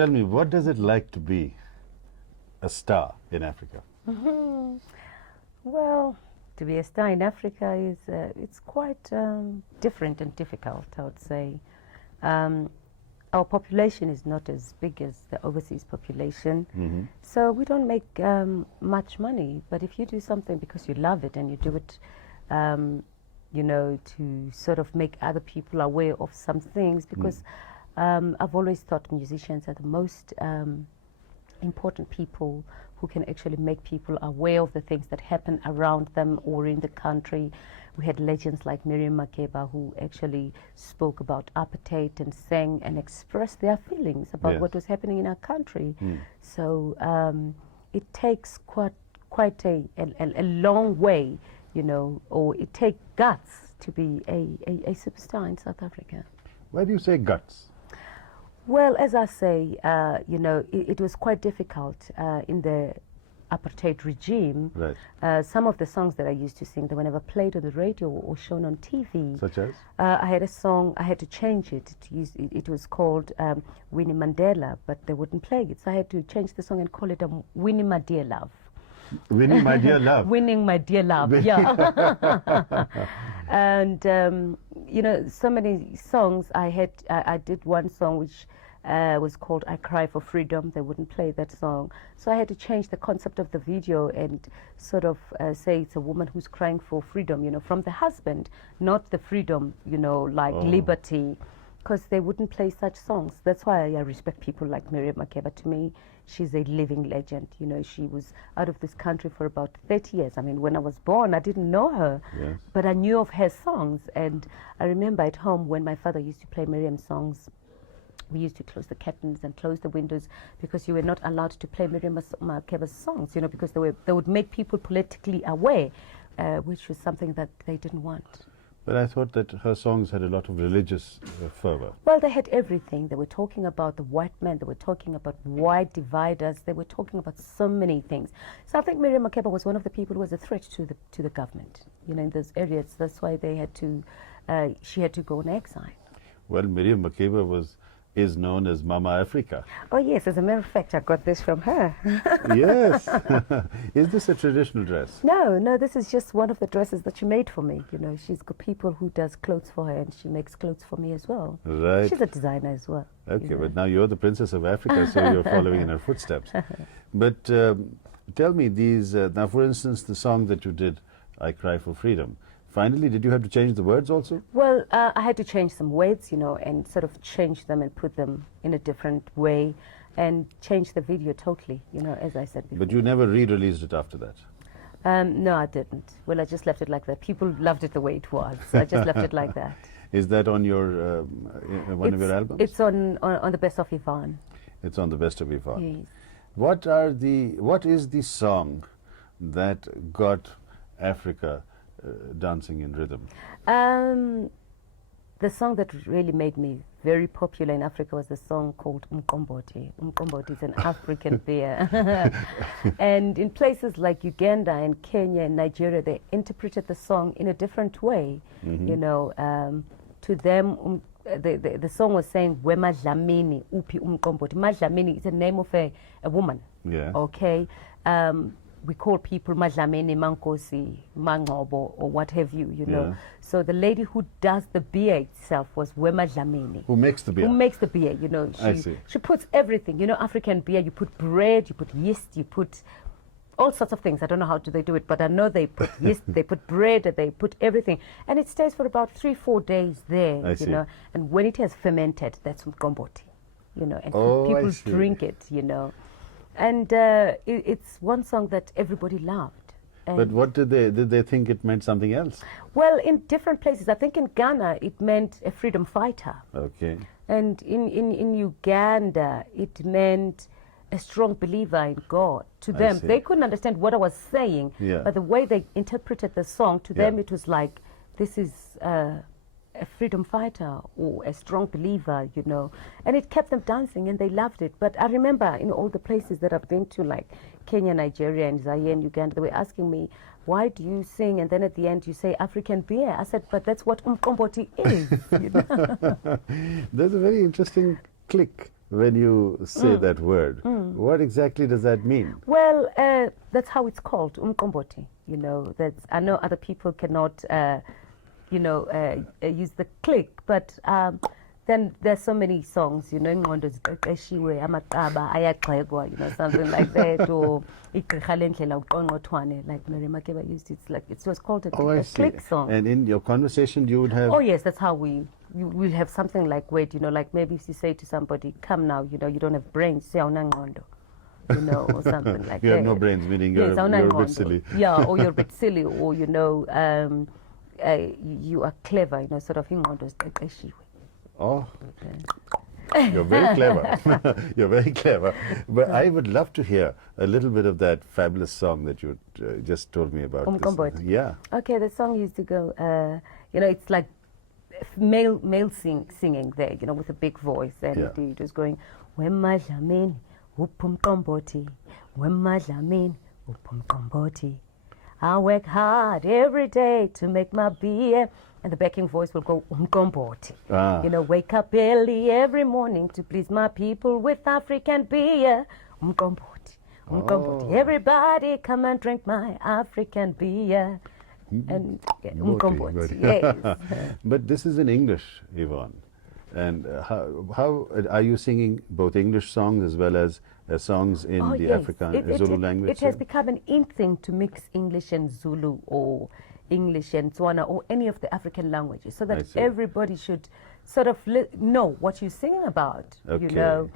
Tell me, what does it like to be a star in Africa? Well, to be a star in Africa is it's quite different and difficult, I would say. Our population is not as big as the overseas population, so we don't make much money. But if you do something because you love it and you do it, you know, to sort of make other people aware of some things, because I've always thought musicians are the most important people who can actually make people aware of the things that happen around them or in the country. We had legends like Miriam Makeba who actually spoke about apartheid and sang and expressed their feelings about what was happening in our country. So it takes quite a long way, you know, or it takes guts to be a superstar in South Africa. Why do you say guts? Well, as I say, you know, it was quite difficult in the apartheid regime. Right. Some of the songs that I used to sing, they were never played on the radio or shown on TV. Such as? I had a song, I had to change it. It was called Winnie Mandela, but they wouldn't play it. So I had to change the song and call it Winnie My Dear Love. Winning My Dear Love. Winning My Dear Love, yeah. And, you know, so many songs. I did one song which was called I Cry for Freedom. They wouldn't play that song. So I had to change the concept of the video and sort of say it's a woman who's crying for freedom, you know, from the husband, not the freedom, you know, like liberty, because they wouldn't play such songs. That's why I respect people like Miriam Makeba. To me, she's a living legend. You know, she was out of this country for about 30 years. I mean, when I was born, I didn't know her, but I knew of her songs. And I remember at home when my father used to play Miriam's songs, we used to close the curtains and close the windows because you were not allowed to play Miriam Makeba's songs, you know, because they would make people politically aware, which was something that they didn't want. But I thought that her songs had a lot of religious fervor. Well, they had everything. They were talking about the white man. They were talking about white dividers. They were talking about so many things. So I think Miriam Makeba was one of the people who was a threat to the government, you know, in those areas. That's why they had to, she had to go in exile. Well, Miriam Makeba is known as Mama Africa. Oh, yes. As a matter of fact, I got this from her. Yes. Is this a traditional dress? No, this is just one of the dresses that she made for me. You know, she's got people who does clothes for her, and she makes clothes for me as well. Right. She's a designer as well. Okay, you know. but now you're the Princess of Africa, so you're following in her footsteps. But tell me, these, now for instance, the song that you did, I Cry for Freedom, finally, did you have to change the words also? Well, I had to change some words, you know, and sort of change them and put them in a different way and change the video totally, you know, as I said before. But you never re-released it after that? No, I didn't. Well, I just left it like that. People loved it the way it was. So I just left it like that. Is that on your one of your albums? It's on the Best of Yvonne. It's on the Best of Yvonne. Yes. What is the song that got Africa dancing in rhythm? The song that really made me very popular in Africa was the song called Umqombothi. Umqombothi is an African beer. And in places like Uganda and Kenya and Nigeria, they interpreted the song in a different way. You know, to them, the song was saying, Wema Dlamini, Upi Umqombothi. Madlamini is the name of a woman. Yeah. Okay. We call people Madlamini, Mankosi, Mangobo, or what have you, you know. So the lady who does the beer itself was Wema Dlamini. Who makes the beer? Who makes the beer, you know. She puts everything, you know, African beer, you put bread, you put yeast, you put all sorts of things. I don't know how do they do it, but I know they put yeast, they put bread, they put everything. And it stays for about 3-4 days there, you know. And when it has fermented, that's Umqombothi, you know, and people drink it, you know. And it's one song that everybody loved. And but what did they think it meant something else? Well, in different places. I think in Ghana it meant a freedom fighter. Okay. And in Uganda it meant a strong believer in God. To them, they couldn't understand what I was saying, but the way they interpreted the song, to them it was like, this is a freedom fighter or a strong believer, you know. And it kept them dancing and they loved it. But I remember in all the places that I've been to, like Kenya, Nigeria, and Zaire and Uganda, they were asking me, why do you sing? And then at the end you say African beer. I said, but that's what Umqombothi is. You know? There's a very interesting click when you say that word, what exactly does that mean? Well, that's how it's called, umqombothi. You know, that's, I know other people cannot, use the click, but then there's so many songs, you know, ingqondo ziqeqeshiwe, amaqaba ayagxekwa, you know, something like that, or igqirha lendlela uqongqothwane, like Mary Makeba used. It's like, it was called a click song. And in your conversation, you would have... Oh yes, that's how we'll have something like, wait, you know, like maybe if you say to somebody, come now, you know, you don't have brains, say ngqondo, you know, or something like that. You have no brains, meaning you're a bit silly. Yeah, or you're a bit silly, or, you know, you are clever, you know, sort of ingqondo ziqeqeshiwe. Oh, you're very clever. You're very clever. But I would love to hear a little bit of that fabulous song that you just told me about. Yeah. Okay, the song used to go, you know, it's like male singing there, you know, with a big voice. And it was going, Wemadlamini, upumqombothi, Wemadlamini, upumqombothi. I work hard every day to make my beer. And the backing voice will go, umqombothi. You know, wake up early every morning to please my people with African beer. Umqombothi, umqombothi. Everybody come and drink my African beer. And umqombothi, yes. But this is in English, Yvonne. And how are you singing both English songs as well as songs in the African Zulu language? It has become an in thing to mix English and Zulu, or English and Tswana, or any of the African languages, so that everybody should sort of know what you're singing about, you know,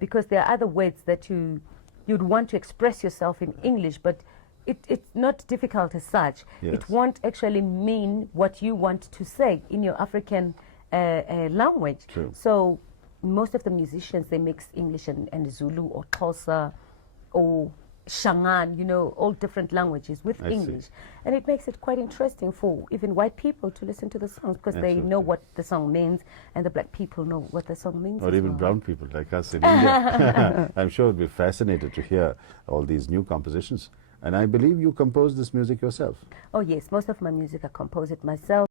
because there are other words that you'd want to express yourself in English, but it's not difficult as such. It won't actually mean what you want to say in your African language. True. So most of the musicians, they mix English and Zulu or Xhosa or Shangaan, you know, all different languages with English. And it makes it quite interesting for even white people to listen to the songs, because they know what the song means, and the black people know what the song means. Or even brown people like us in India. I'm sure we'll be fascinated to hear all these new compositions. And I believe you composed this music yourself. Oh yes, most of my music I compose it myself.